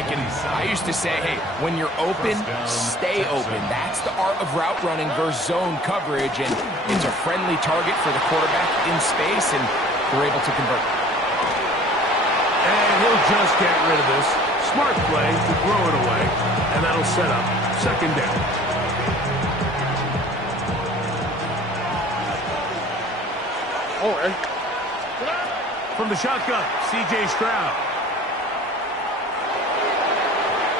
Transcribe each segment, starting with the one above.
Mike, and I used to say, hey, when you're open, stay open. That's the art of route running versus zone coverage, and it's a friendly target for the quarterback in space, and we're able to convert. And he'll just get rid of this. Smart play to throw it away, and that'll set up second down. From the shotgun, C.J. Stroud.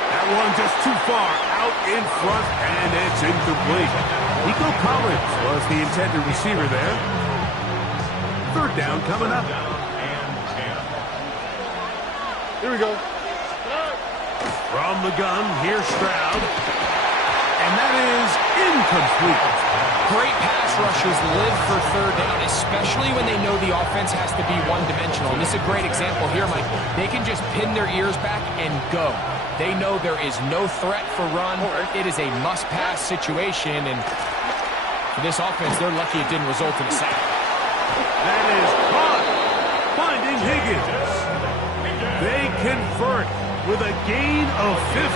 That one just too far out in front, and it's incomplete. Nico Collins was the intended receiver there. Third down coming up. Here we go. From the gun, here's Stroud. And that is incomplete. Great pass rushers live for third down, especially when they know the offense has to be one-dimensional. And this is a great example here, Mike. They can just pin their ears back and go. They know there is no threat for run. It is a must-pass situation, and for this offense, they're lucky it didn't result in a sack. That is caught. Finding Higgins. They convert with a gain of 15.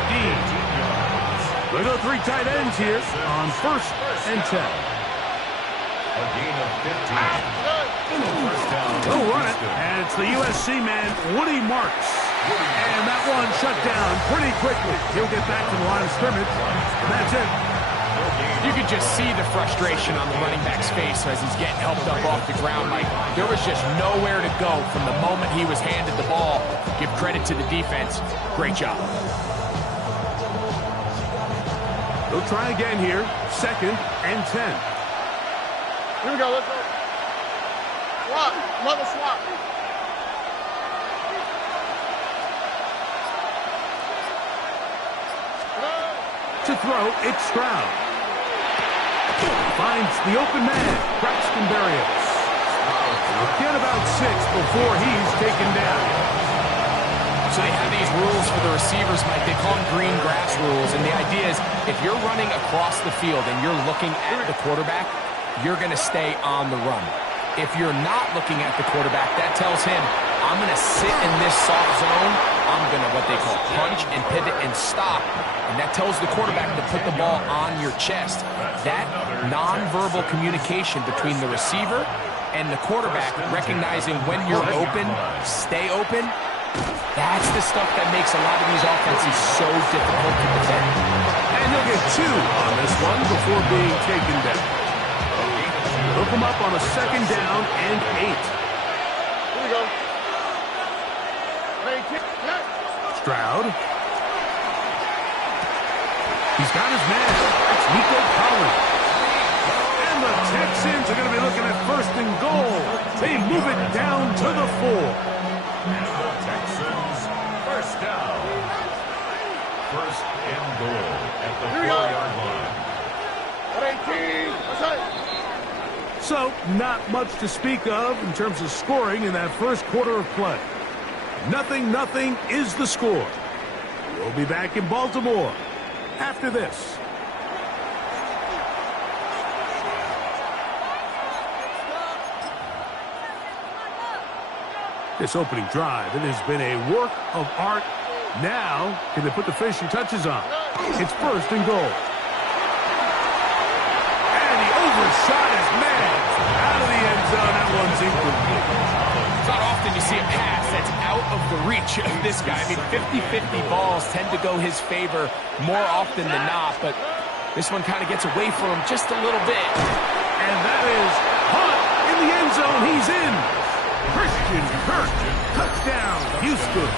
They go three tight ends here on 1st and 10. A gain of 15. First down. They'll run it, and it's the USC man, Woody Marks. And that one shut down pretty quickly. He'll get back to the line of scrimmage, and that's it. You could just see the frustration on the running back's face as he's getting helped up off the ground, Mike. There was just nowhere to go from the moment he was handed the ball. Give credit to the defense. Great job. They'll try again here. 2nd and 10. Here we go. Let's go. Swap. Another swap. To throw, it's Stroud. Finds the open man, Braxton Berrios. Get about 6 before he's taken down. So they have these rules for the receivers, Mike. They call them green grass rules. And the idea is if you're running across the field and you're looking at the quarterback, you're going to stay on the run. If you're not looking at the quarterback, that tells him, I'm going to sit in this soft zone. I'm going to what they call punch and pivot and stop. And that tells the quarterback to put the ball on your chest. That nonverbal communication between the receiver and the quarterback, recognizing when you're open, stay open, that's the stuff that makes a lot of these offenses so difficult to defend. And he'll get 2 on this one before being taken down. Hook him up on a 2nd down and 8. Here we go. Stroud. He's got his man. It's Nico Collins. And the Texans are going to be looking at 1st and goal. They move it down to the 4. And the Texans, 1st down. 1st and goal at the 4-yard line. 118. So, not much to speak of in terms of scoring in that first quarter of play. 0-0 is the score. We'll be back in Baltimore after this. This opening drive, it has been a work of art. Now, can they put the finishing touches on? It's 1st and goal. And he overshot his man out of the end zone. That one's incomplete. It's not often you see a pass that's out of the reach of this guy. I mean, 50-50 balls tend to go his favor more often than not, but this one kind of gets away from him just a little bit. And that is Hunt in the end zone. He's in. Christian Kirk, touchdown, Houston.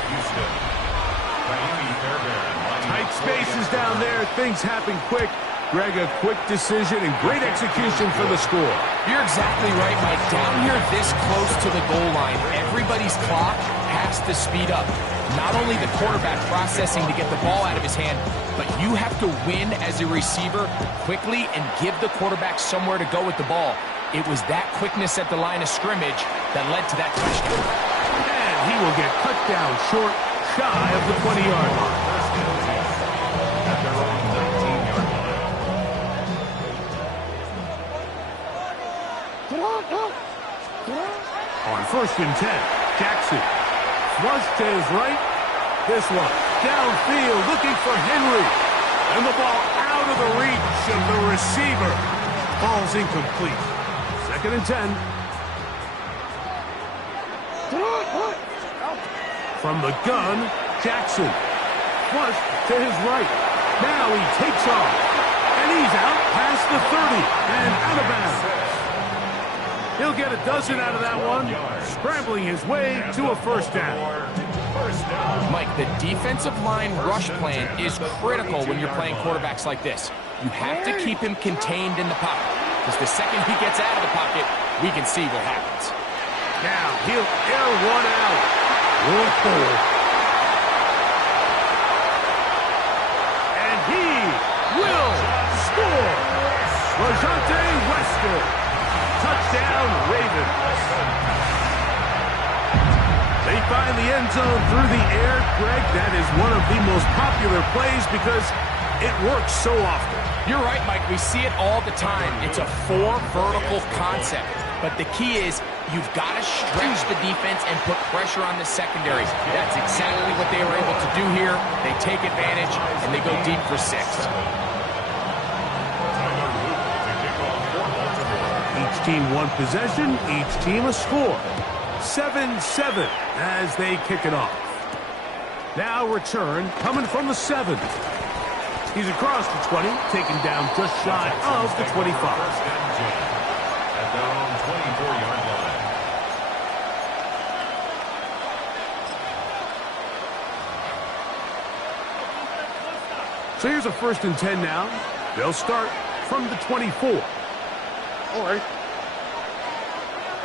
Tight spaces down there. Things happen quick. Greg, a quick decision and great execution for the score. You're exactly right, Mike. Down here this close to the goal line, everybody's clock has to speed up. Not only the quarterback processing to get the ball out of his hand, but you have to win as a receiver quickly and give the quarterback somewhere to go with the ball. It was that quickness at the line of scrimmage that led to that touchdown. And he will get cut down short, shy of the 20-yard line. At their own 19-yard line. On 1st and 10, Jackson. Flush to his right. This one downfield looking for Henry. And the ball out of the reach of the receiver. Ball's incomplete. 2nd and 10. From the gun, Jackson. Flush to his right. Now he takes off. And he's out past the 30 and out of bounds. He'll get a dozen out of that one, scrambling his way to a 1st down. Mike, the defensive line rush plan is critical when you're playing quarterbacks like this. You have to keep him contained in the pocket, because the second he gets out of the pocket, we can see what happens. Now he'll air one out. Whoa. And he will score. Rajante Wester. Touchdown, Ravens. They find the end zone through the air. Greg, that is one of the most popular plays because it works so often. You're right, Mike. We see it all the time. It's a 4 vertical concept. But the key is you've got to stretch the defense and put pressure on the secondary. That's exactly what they were able to do here. They take advantage, and they go deep for 6. Each team one possession, each team a score. 7-7 as they kick it off. Now return coming from the 7. He's across the 20, taken down just shy of the 25. At their own 24-yard line. So here's a 1st and 10 now. They'll start from the 24. All right.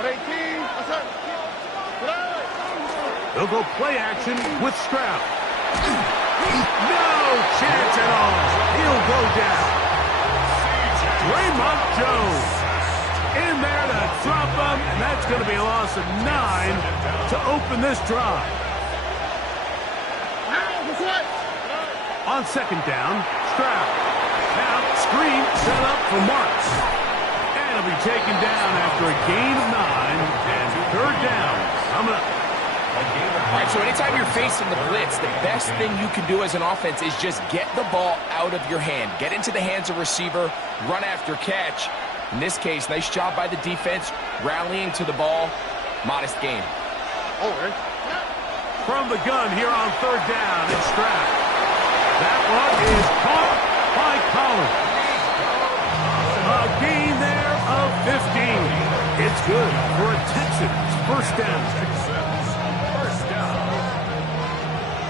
18. They'll go play action with Stroud. No chance at all. He'll go down. Draymond Jones in there to drop him, and that's going to be a loss of 9 to open this drive. On 2nd down, Stroud. Now screen set up for Marks. And he'll be taken down after a gain of 9, and 3rd down coming up. All right, so anytime you're facing the blitz, the best thing you can do as an offense is just get the ball out of your hand. Get into the hands of receiver, run after catch. In this case, nice job by the defense, rallying to the ball. Modest game. All right. From the gun here on 3rd down, it's Stroud. That one is caught by Collins. A gain there of 15. It's good for a Texans 1st down.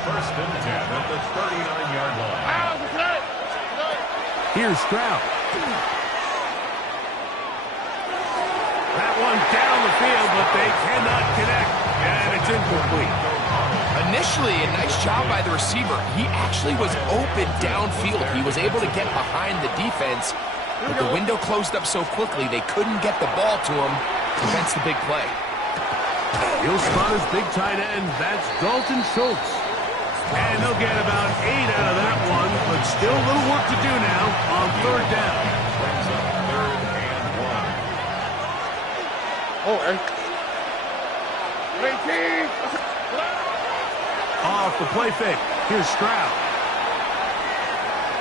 1st and 10 at the 39-yard line. Here's Stroud. That one down the field, but they cannot connect, and it's incomplete. Initially, a nice job by the receiver. He actually was open downfield. He was able to get behind the defense, but the window closed up so quickly they couldn't get the ball to him. Prevents the big play. He'll spot his big tight end. That's Dalton Schultz. And they'll get about 8 out of that one, but still a little work to do now on 3rd down. 3rd and 1. All right. 18. Off the play fake. Here's Stroud.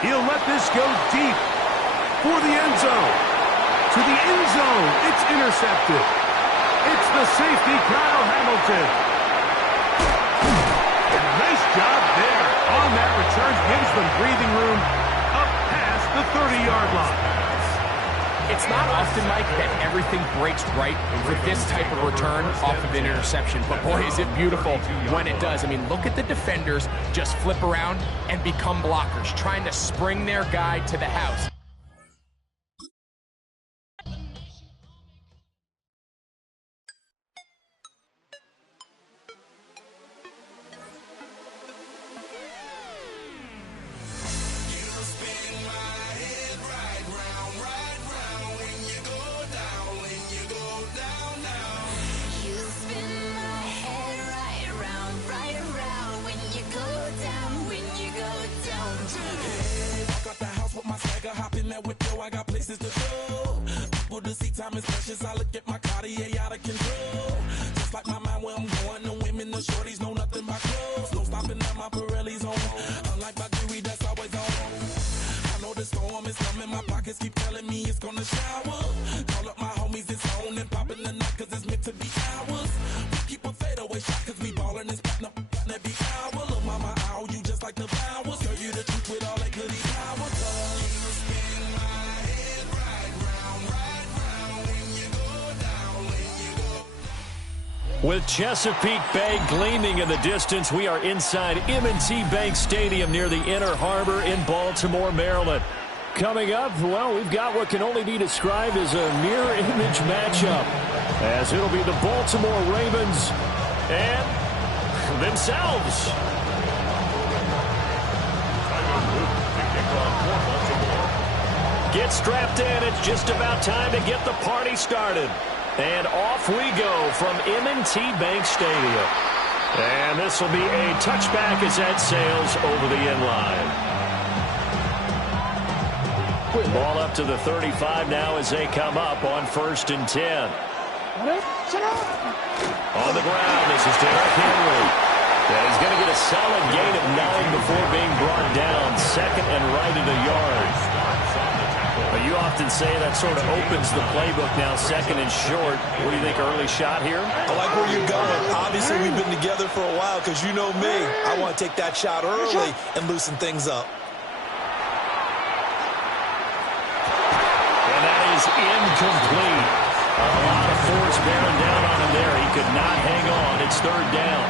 He'll let this go deep for the end zone. To the end zone. It's intercepted. It's the safety, Kyle Hamilton. And nice job there on that return. Gives them breathing room up past the 30-yard line. It's not often, Mike, that everything breaks right for this type of return off of an interception. But, boy, is it beautiful when it does. I mean, look at the defenders just flip around and become blockers, trying to spring their guy to the house. Time is precious. I look at my Cartier out of control. Just like my mind where I'm going. The women, the shorties know nothing but clothes. No stopping at my Pirelli's on. like my jewelry that's always on. I know the storm is coming, my pockets keep telling me it's gonna shower. Call up my homies, it's on and popping the night cause it's meant to be ours. We keep a fadeaway shot cause we ballin' and spittin' up every hour. Look mama, ow, you just like the flowers. Girl, you the truth with all that goody power. You spin my head right round when you go down, when you go. With Chesapeake Bay gleaming in the distance, we are inside M&T Bank Stadium near the Inner Harbor in Baltimore, Maryland. Coming up, well, we've got what can only be described as a mirror image matchup, as it'll be the Baltimore Ravens and themselves. Get strapped in. It's just about time to get the party started. And off we go from M&T Bank Stadium. And this will be a touchback as that sails over the end line. Ball up to the 35 now as they come up on 1st and 10. On the ground, this is Derrick Henry. And he's going to get a solid gain of 9 before being brought down. 2nd and right at a yard. But you often say that sort of opens the playbook now, 2nd and short. What do you think, early shot here? I like where you're going. Obviously, we've been together for a while because you know me. I want to take that shot early and loosen things up. And that is incomplete. A lot of force bearing down on him there. He could not hang on. It's 3rd down.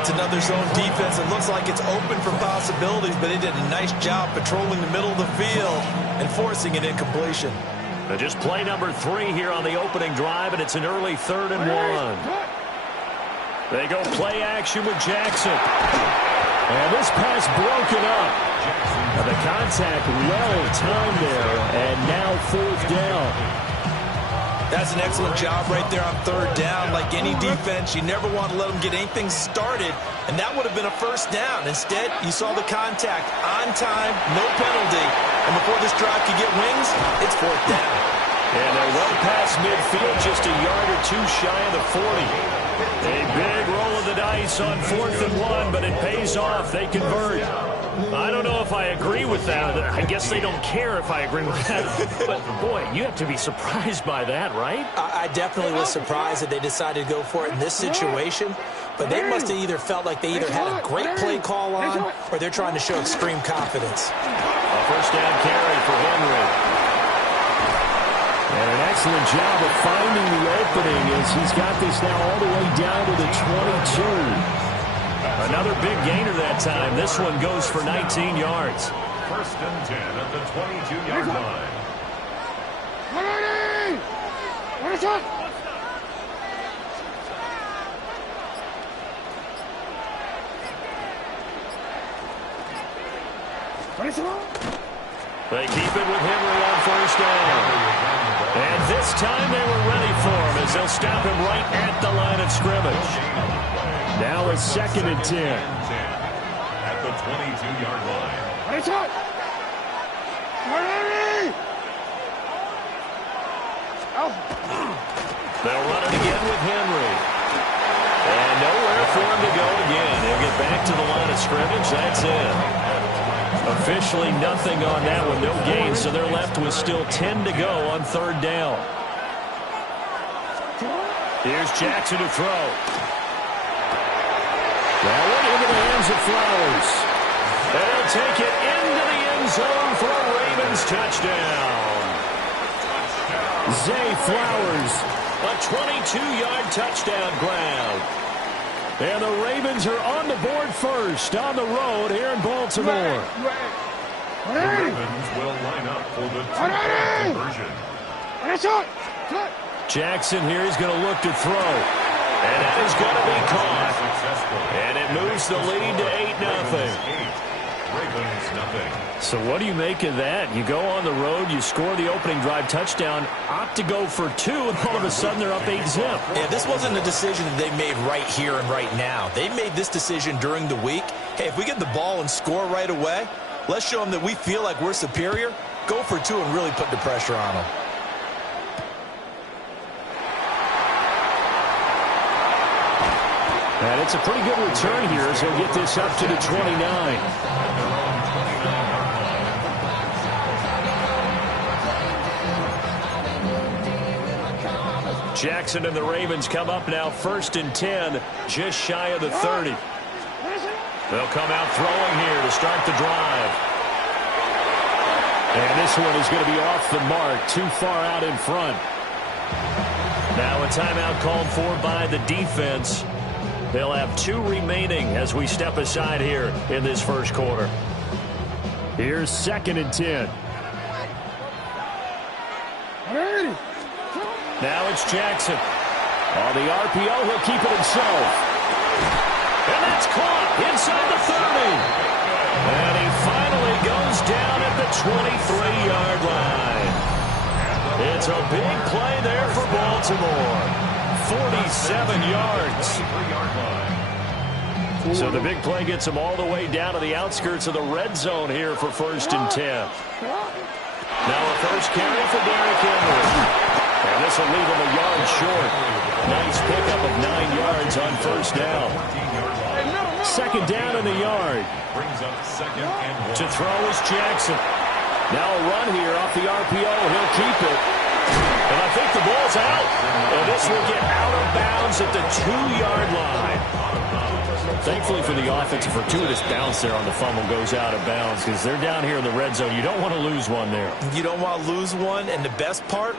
It's another zone defense. It looks like it's open for possibilities, but they did a nice job patrolling the middle of the field and forcing an incompletion. Just play number 3 here on the opening drive, and it's an early 3rd and 1. They go play action with Jackson. And this pass broken up. And the contact well timed there, and now 4th down. That's an excellent job right there on 3rd down. Like any defense, you never want to let them get anything started, and that would have been a 1st down. Instead, you saw the contact on time, no penalty, and before this drive could get wings, it's 4th down. And they're well past midfield, just a yard or 2 shy of the 40. A big roll of the dice on 4th and 1, but it pays off. They convert. I don't know if I agree with that. I guess they don't care if I agree with that. But, boy, you have to be surprised by that, right? I definitely was surprised that they decided to go for it in this situation. But they must have either felt like they either had a great play call on or they're trying to show extreme confidence. A 1st down carry for Henry. And an excellent job of finding the opening as he's got this now all the way down to the 22. Another big gainer that time. This one goes for 19 yards. 1st and 10 at the 22-yard line. They keep it with Henry on 1st down. And this time they were ready for him as they'll stop him right at the line of scrimmage. Now it's 2nd and 10. At the 22-yard line. They'll run it again with Henry. And nowhere for him to go again. He'll get back to the line of scrimmage. That's it. Officially nothing on that one. No gain, so they're left with still 10 to go on 3rd down. Here's Jackson to throw. That one into the hands of Flowers. And he'll take it into the end zone for a Ravens touchdown. Zay Flowers, a 22-yard touchdown grab. And the Ravens are on the board first on the road here in Baltimore. The Ravens will line up for the 2-point conversion. Jackson here is going to look to throw. And that is going to be caught. And it moves the lead to 8-0. Ravens nothing. So what do you make of that? You go on the road, you score the opening drive touchdown, opt to go for 2, and all of a sudden they're up 8-0. Yeah, this wasn't a decision that they made right here and right now. They made this decision during the week. Hey, if we get the ball and score right away, let's show them that we feel like we're superior. Go for 2 and really put the pressure on them. And it's a pretty good return here as he'll get this up to the 29. Jackson and the Ravens come up now 1st and 10, just shy of the 30. They'll come out throwing here to start the drive. And this one is going to be off the mark, too far out in front. Now a timeout called for by the defense. They'll have 2 remaining as we step aside here in this first quarter. Here's 2nd and 10. Now it's Jackson. On the RPO, he'll keep it himself. And that's caught inside the 30. And he finally goes down at the 23-yard line. It's a big play there for Baltimore. 47 yards. So the big play gets him all the way down to the outskirts of the red zone here for 1st and 10. Now a first carry for Derrick Henry. And this will leave him a yard short. Nice pickup of 9 yards on 1st down. 2nd down in the yard. To throw is Jackson. Now a run here off the RPO. He'll keep it. And I think the ball's out. And this will get out of bounds at the 2-yard line. Thankfully for the offense, a fortuitous bounce there on the fumble goes out of bounds because they're down here in the red zone. You don't want to lose one there. You don't want to lose one, and the best part,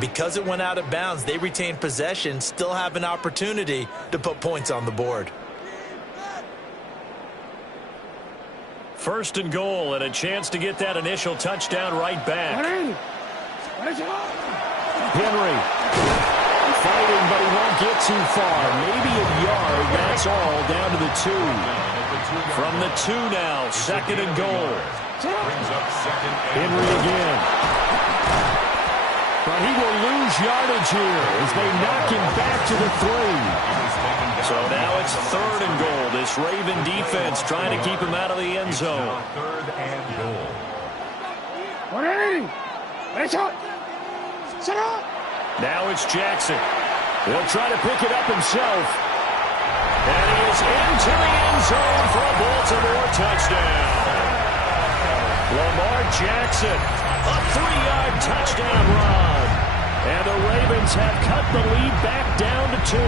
because it went out of bounds, they retain possession, still have an opportunity to put points on the board. 1st and goal, and a chance to get that initial touchdown right back. Henry fighting, but he won't get too far. Maybe a yard, that's all, down to the 2. From the 2 now, 2nd and goal. Henry again. But he will lose yardage here as they knock him back to the 3. So now it's 3rd and goal. This Raven defense trying to keep him out of the end zone. 3rd and goal. Now it's Jackson. He'll try to pick it up himself. And he is into the end zone for a Baltimore touchdown. Lamar Jackson, a 3-yard touchdown run. And the Ravens have cut the lead back down to 2.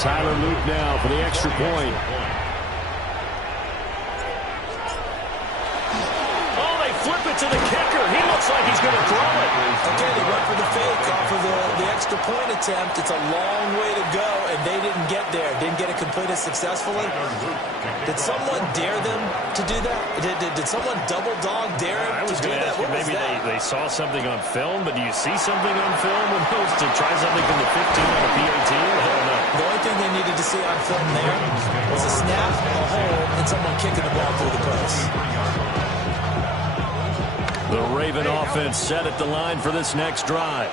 Tyler Luke now for the extra point. Oh, they flip it to the kicker. He looks like he's going to throw it. Okay, they went for the fake off of the extra point attempt. It's a long way to go, and they didn't get there. Didn't get it completed successfully. Did someone dare them to do that? Did someone double dog dare him to do that? Maybe they saw something on film, but do you see something on film with those to try something from the 15 on the PAT? I don't know. The only thing they needed to see on film there was a snap, a hold, and someone kicking the ball through the post. The Raven offense set at the line for this next drive.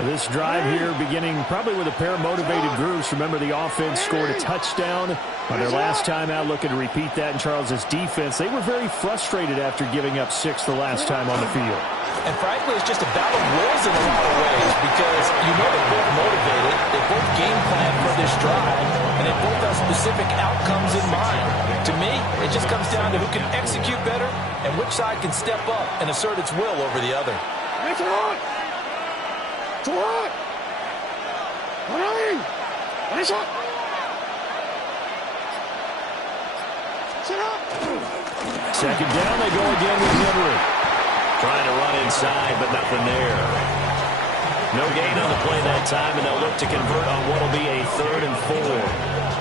This drive here beginning probably with a pair of motivated groups. Remember, the offense scored a touchdown on their last time out, looking to repeat that in Charles's defense. They were very frustrated after giving up 6 the last time on the field. And frankly, it's just a battle of wills in a lot of ways because you know they're both motivated, they both game plan for this drive, and they both have specific outcomes in mind. To me, it just comes down to who can execute better and which side can step up and assert its will over the other. Second down, they go again with Henry. Trying to run inside, but nothing there. No gain on the play that time, and they'll look to convert on what will be a 3rd and 4.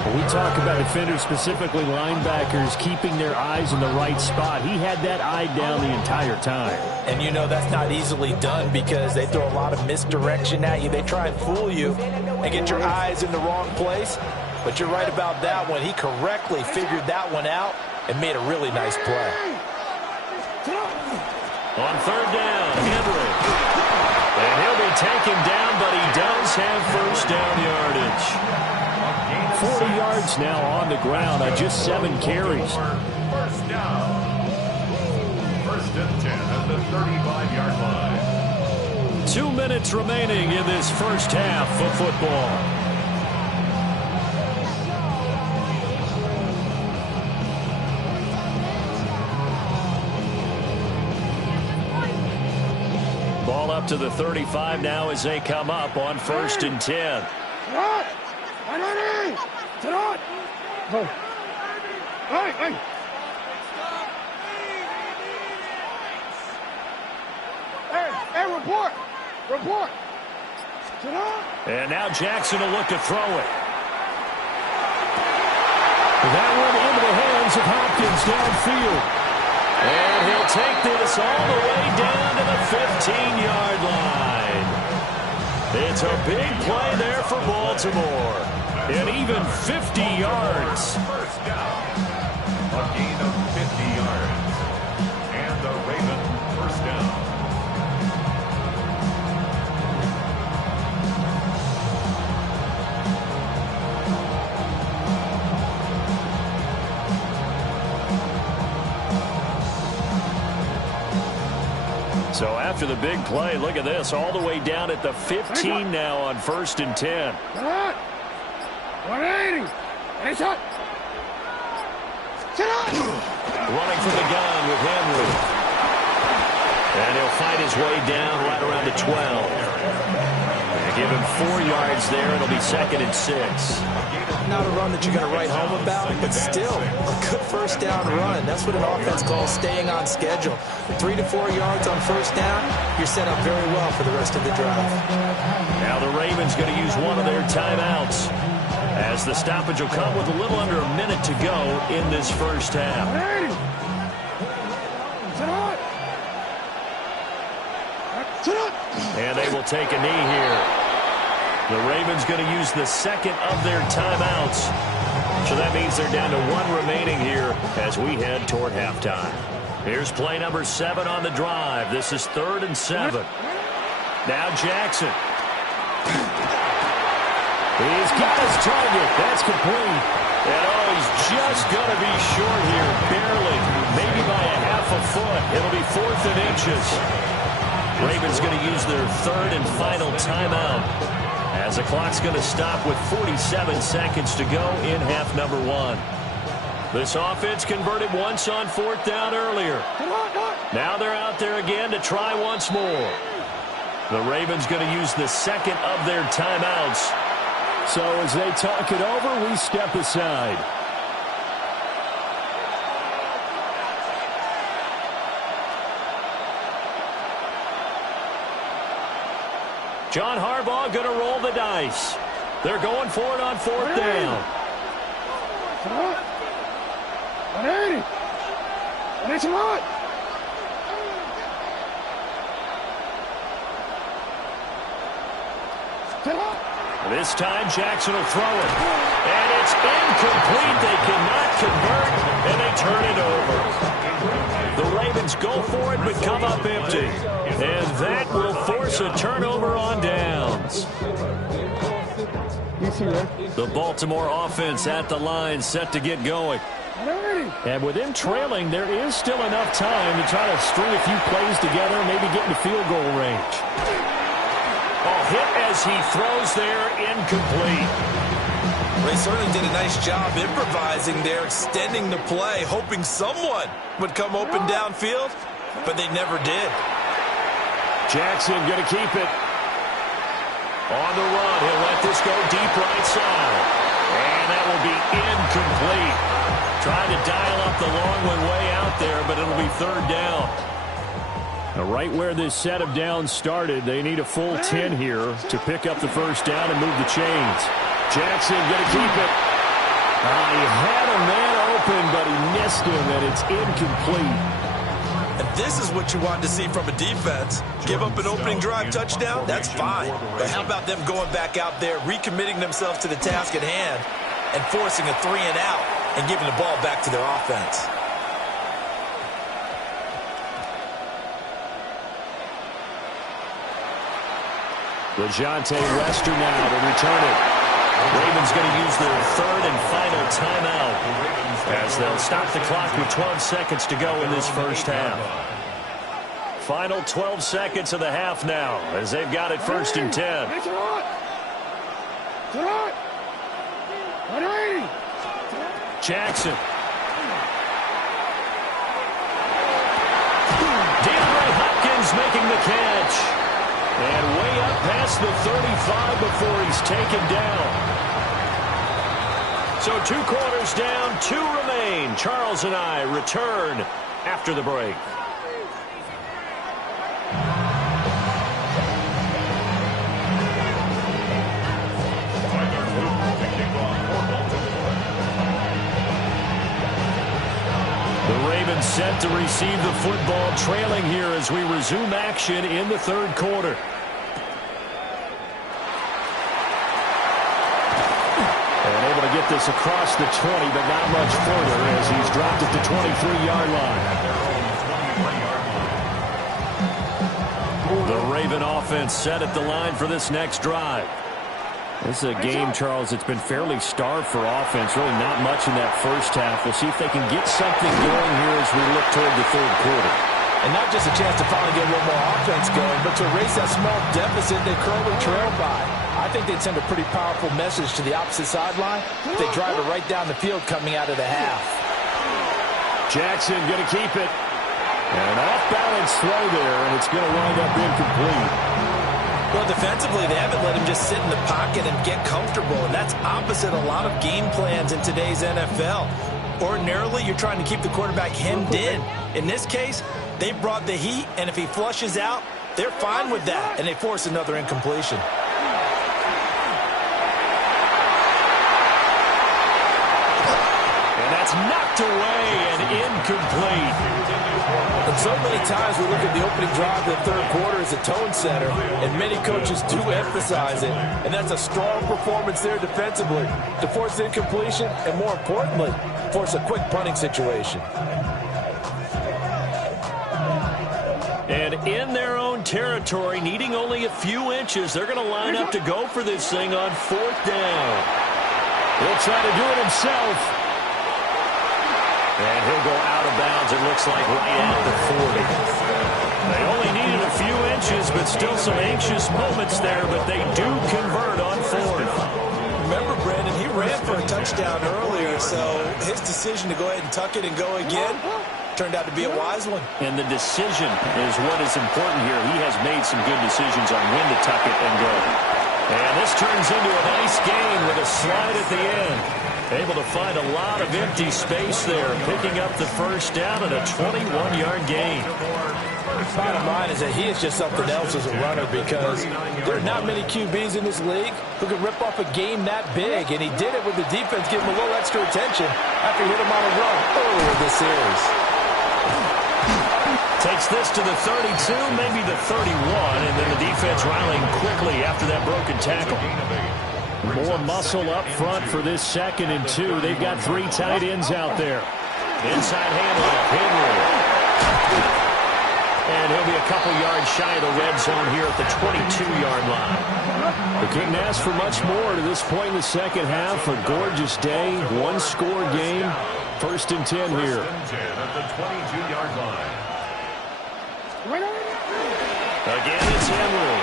When we talk about defenders, specifically linebackers, keeping their eyes in the right spot, he had that eye down the entire time. And you know that's not easily done because they throw a lot of misdirection at you. They try and fool you and get your eyes in the wrong place. But you're right about that one. He correctly figured that one out and made a really nice play. On 3rd down, Henry. And he'll be taken down, but he does have 1st down yardage. 40 yards now on the ground on just 7 carries. 1st down. 1st and 10 at the 35-yard line. 2 minutes remaining in this first half of football. Ball up to the 35 now as they come up on 1st and 10. Hey, report! Report! And now Jackson will look to throw it. That one into the hands of Hopkins downfield. And he'll take this all the way down to the 15-yard line. It's a big play there for Baltimore. And even 50 yards. First down. A gain of 50 yards. And the Ravens first down. So after the big play, look at this, all the way down at the 15 now on 1st and 10. 180. Running from the gun with Henry. And he'll fight his way down right around the 12. They give him 4 yards there. It'll be 2nd and 6. Not a run that you're going to write home about, but still a good first down run. That's what an offense calls staying on schedule. 3 to 4 yards on first down, you're set up very well for the rest of the drive. Now the Ravens going to use one of their timeouts, as the stoppage will come with a little under a minute to go in this first half. And they will take a knee here. The Ravens going to use the second of their timeouts. So that means they're down to 1 remaining here as we head toward halftime. Here's play number 7 on the drive. This is 3rd and 7. Now Jackson. He's got his target. That's complete. And he's just going to be short here, barely, maybe by a half a foot. It'll be 4th and inches. Ravens going to use their 3rd and final timeout, as the clock's going to stop with 47 seconds to go in half number 1. This offense converted once on 4th down earlier. Now they're out there again to try once more. The Ravens going to use the second of their timeouts. So as they talk it over, we step aside. John Harbaugh going to roll the dice. They're going for it on 4th down. 180. That's a lot. This time Jackson will throw it. And it's incomplete. They cannot convert, and they turn it over. The Ravens go for it, but come up empty. And that will force a turnover on downs. The Baltimore offense at the line, set to get going. And with them trailing, there is still enough time to try to string a few plays together, maybe get into field goal range. Hit as he throws there, incomplete. They certainly did a nice job improvising there, extending the play, hoping someone would come open downfield, but they never did. Jackson going to keep it. On the run, he'll let this go deep right side. And that will be incomplete. Trying to dial up the long one way out there, but it'll be 3rd down. Now, right where this set of downs started, they need a full 10 here to pick up the first down and move the chains. Jackson going to keep it. He had a man open, but he missed him, and it's incomplete. And this is what you want to see from a defense. Give up an opening drive touchdown, that's fine. But how about them going back out there, recommitting themselves to the task at hand, and forcing a 3 and out, and giving the ball back to their offense. LeJohntay Wester now to return it. Ravens going to use their 3rd and final timeout, as they'll stop the clock with 12 seconds to go in this first half. Final 12 seconds of the half now, as they've got it 1st and 10. Jackson. DeAndre Hopkins making the catch. And way up past the 35 before he's taken down. So 2 quarters down, 2 remain. Charles and I return after the break. The Ravens set to receive the football, trailing here as we resume action in the 3rd quarter. And able to get this across the 20, but not much further as he's dropped at the 23-yard line. The Raven offense set at the line for this next drive. This is a game, Charles, it's been fairly starved for offense. Really not much in that first half. We'll see if they can get something going here as we look toward the 3rd quarter. And not just a chance to finally get a little more offense going, but to erase that small deficit they currently trail by. I think they'd send a pretty powerful message to the opposite sideline if they drive it right down the field coming out of the half. Jackson going to keep it. And an off-balance throw there, and it's going to wind up incomplete. Well, defensively, they haven't let him just sit in the pocket and get comfortable, and that's opposite a lot of game plans in today's NFL. Ordinarily, you're trying to keep the quarterback hemmed in. In this case, they brought the heat, and if he flushes out, they're fine with that, and they force another incompletion. And that's knocked away and incomplete. And so many times we look at the opening drive of the 3rd quarter as a tone setter, and many coaches do emphasize it, and that's a strong performance there defensively to force the incompletion and, more importantly, force a quick punting situation. And in their own territory, needing only a few inches, they're going to line up to go for this thing on 4th down. He'll try to do it himself. And he'll go out of bounds, it looks like, right at the 40. They only needed a few inches, but still some anxious moments there, but they do convert on 4th. Remember, Brandon, he ran for a touchdown earlier, so his decision to go ahead and tuck it and go again turned out to be a wise one. And the decision is what is important here. He has made some good decisions on when to tuck it and go. And this turns into a nice gain with a slide at the end. Able to find a lot of empty space there, picking up the 1st down and a 21-yard gain. Bottom line is that he is just something else as a runner, because there are not many QBs in this league who can rip off a game that big, and he did it with the defense giving him a little extra attention after he hit him on a run earlier this series. Takes this to the 32, maybe the 31, and then the defense rallying quickly after that broken tackle. More muscle up front for this 2nd and 2. They've got 3 tight ends out there. Inside handoff, Henry. And he'll be a couple yards shy of the red zone here at the 22-yard line. They couldn't ask for much more to this point in the 2nd half. A gorgeous day, 1-score game. 1st and 10 here. 1st and 10 at the 22-yard line. Again, it's Henry.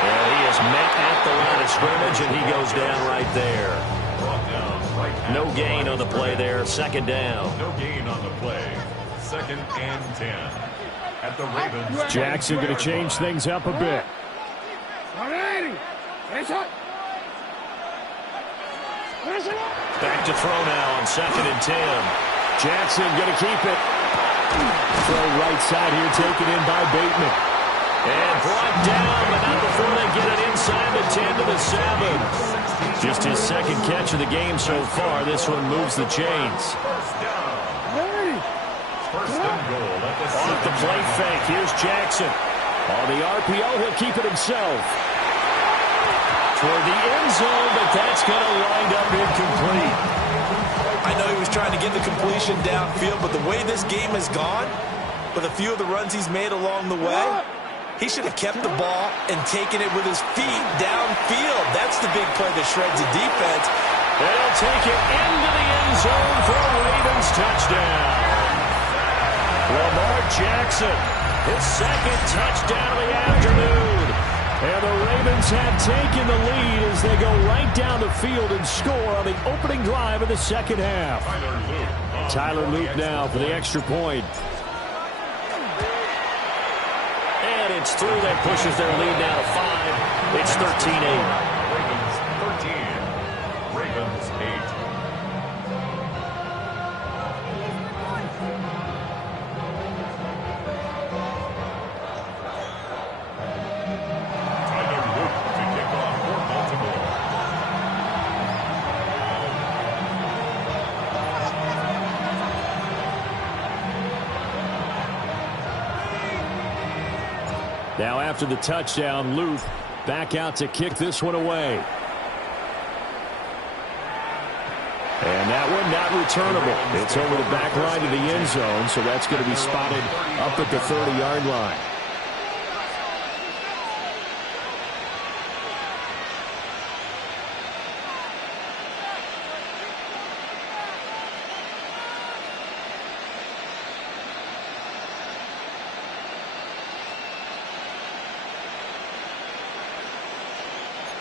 And he is met at the line of scrimmage, and he goes down right there. No gain on the play there. 2nd down. No gain on the play. 2nd and 10 at the Ravens. Jackson going to change things up a bit. Back to throw now on 2nd and 10. Jackson going to keep it. Throw right side here, taken in by Bateman. And brought down, but not before they get it inside the 10 to the 7. Just his 2nd catch of the game so far. This one moves the chains. First and goal at the Off the play fake, here's Jackson. On the RPO, he'll keep it himself. Toward the end zone, but that's going to wind up incomplete. I know he was trying to get the completion downfield, but the way this game has gone, with a few of the runs he's made along the way, he should have kept the ball and taken it with his feet downfield. That's the big play that shreds the defense. They'll take it into the end zone for a Ravens touchdown. Lamar Jackson, his 2nd touchdown of the afternoon. And the Ravens have taken the lead as they go right down the field and score on the opening drive of the 2nd half. Tyler Luke now for the extra point. And gets through. That pushes their lead now to 5. It's 13-8. Ravens 13. Ravens 8. Now after the touchdown, Luth back out to kick this one away. And that one not returnable. It's over the back line to the end zone, so that's going to be spotted up at the 30-yard line.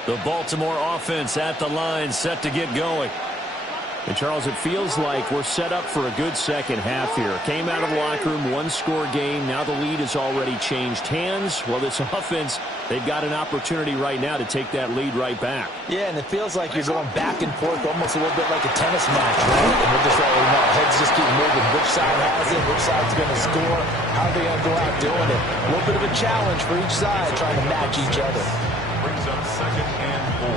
The Baltimore offense at the line, set to get going. And, Charles, it feels like we're set up for a good second half here. Came out of the locker room, one-score game. Now the lead has already changed hands. Well, this offense, they've got an opportunity right now to take that lead right back. Yeah, and it feels like you're going back and forth almost a little bit like a tennis match, right? And we're just already know. Heads just keep moving. Which side has it? Which side's going to score? How are they going to go out doing it? A little bit of a challenge for each side, trying to match each other. Brings up 2nd and 4.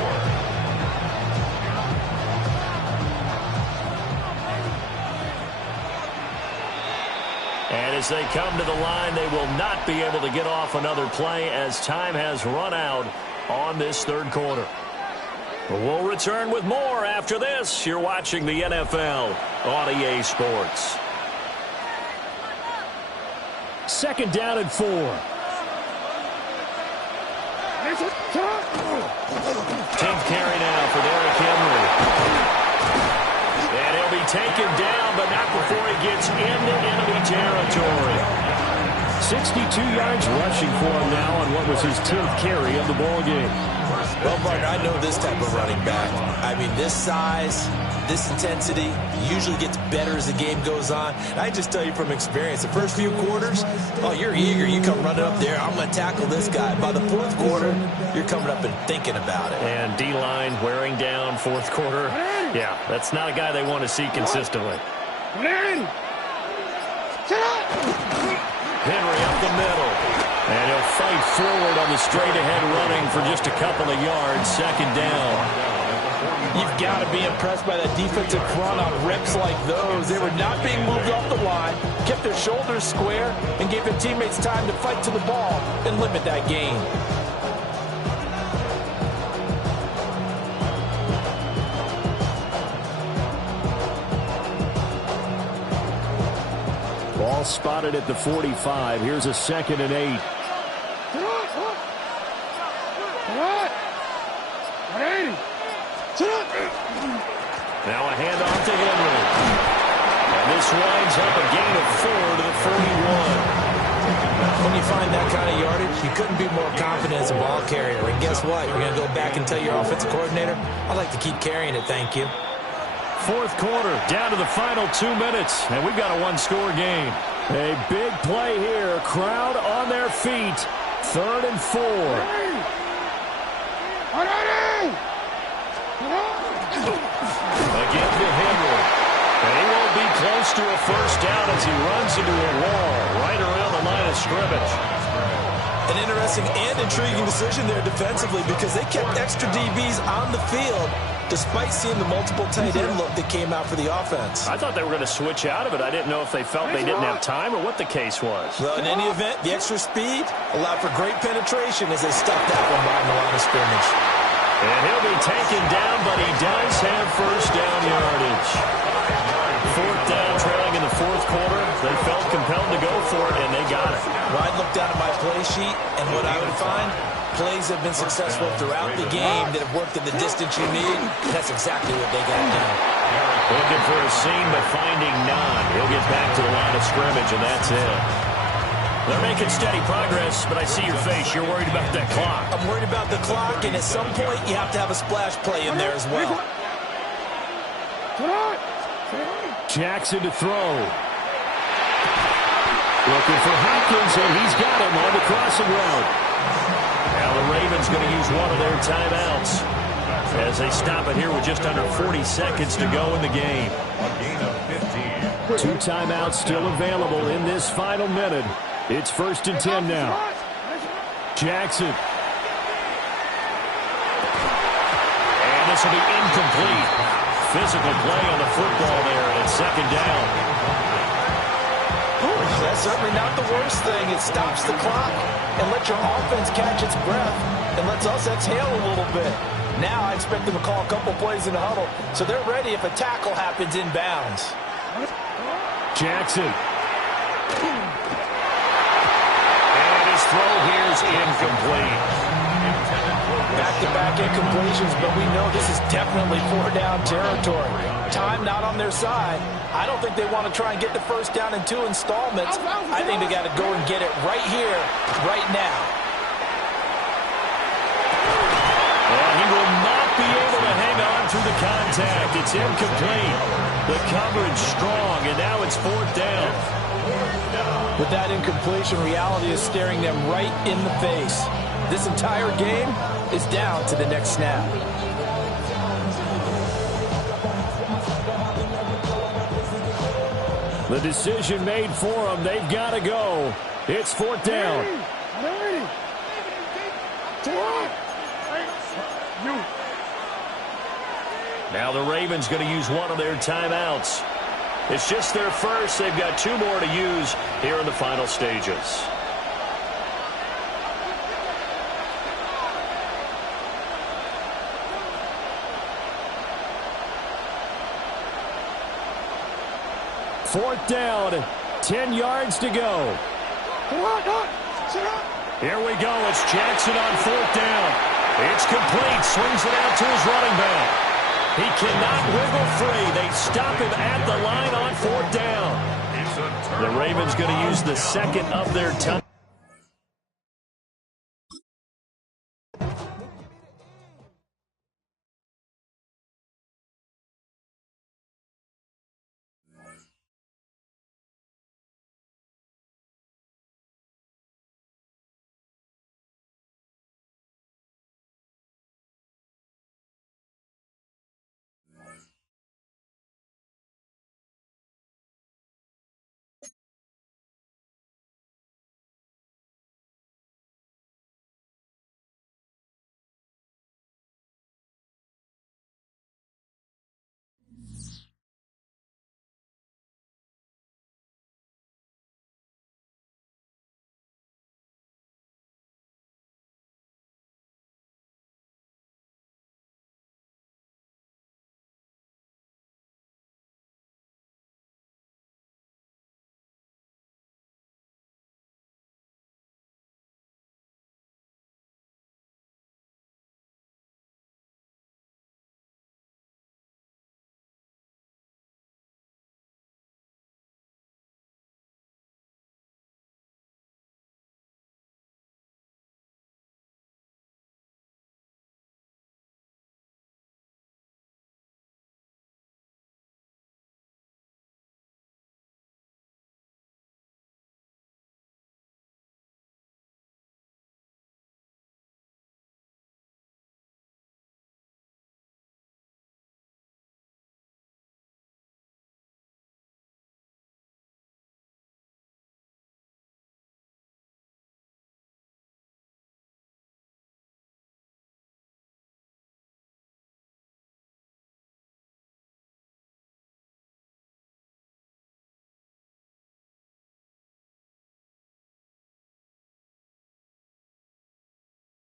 And as they come to the line, they will not be able to get off another play as time has run out on this third quarter. But we'll return with more after this. You're watching the NFL on EA Sports. 2nd down and 4. 10th carry now for Derrick Henry. And he'll be taken down, but not before he gets into enemy territory. 62 yards rushing for him now on what was his 10th carry of the ball game. Well, Martin, I know this type of running back. I mean, this size, this intensity usually gets better as the game goes on. And I just tell you from experience, the first few quarters, oh, you're eager. You come running up there, I'm going to tackle this guy. By the 4th quarter, you're coming up and thinking about it. And D-line wearing down 4th quarter. Yeah, that's not a guy they want to see consistently. Henry up the middle. And he'll fight forward on the straight-ahead running for just a couple of yards. 2nd down. You've got to be impressed by that defensive front on reps like those. They were not being moved off the line, kept their shoulders square, and gave their teammates time to fight to the ball and limit that gain. Ball spotted at the 45. Here's a 2nd and 8. Now a handoff to Henry. And this winds up a gain of 4 to the 41. When you find that kind of yardage, you couldn't be more confident as a ball carrier. And guess what? You're going to go back and tell your offensive coordinator, I'd like to keep carrying it, thank you. 4th quarter, down to the final 2 minutes, and we've got a one-score game. A big play here. Crowd on their feet. 3rd and 4. Again to Henry. And he won't be close to a first down as he runs into a wall right around the line of scrimmage. An interesting and intriguing decision there defensively because they kept extra DBs on the field despite seeing the multiple tight end look that came out for the offense. I thought they were going to switch out of it. I didn't know if they felt they didn't have time or what the case was. Well, in any event, the extra speed allowed for great penetration as they stuffed that one behind the line of scrimmage. And he'll be taken down, but he does have first down yardage. 4th down, trailing in the 4th quarter. They felt compelled to go for it, and they got it. Well, I'd look down at my play sheet, and what I would find, plays have been successful throughout the game that have worked in the distance you need. That's exactly what they got done. Looking for a seam, but finding none. He'll get back to the line of scrimmage, and that's it. They're making steady progress, but I see your face. You're worried about that clock. I'm worried about the clock, and at some point, you have to have a splash play in there as well. Jackson to throw. Looking for Hopkins, and he's got him on the crossing route. Now the Ravens going to use one of their timeouts as they stop it here with just under 40 seconds to go in the game. A gain of 15. 2 timeouts still available in this final minute. It's 1st and 10 now. Jackson. And this will be incomplete. Physical play on the football there, and it's 2nd down. That's certainly not the worst thing. It stops the clock and lets your offense catch its breath and lets us exhale a little bit. Now I expect them to call a couple plays in the huddle, so they're ready if a tackle happens inbounds. Jackson. And his throw here is incomplete. Back-to-back incompletions, but we know this is definitely 4-down territory. Time not on their side. I don't think they want to try and get the first down in 2 installments. I think they got to go and get it right here, right now. Well, he will not be able to hang on through the contact. It's incomplete. The coverage strong, and now it's 4th down. With that incompletion, reality is staring them right in the face. This entire game is down to the next snap. The decision made for them. They've got to go. It's 4th down. Now the Ravens going to use one of their timeouts. It's just their first. They've got 2 more to use here in the final stages. Fourth down, 10 yards to go. Here we go. It's Jackson on 4th down. It's complete. Swings it out to his running back. He cannot wiggle free. They stop him at the line on 4th down. The Ravens going to use the second of their time.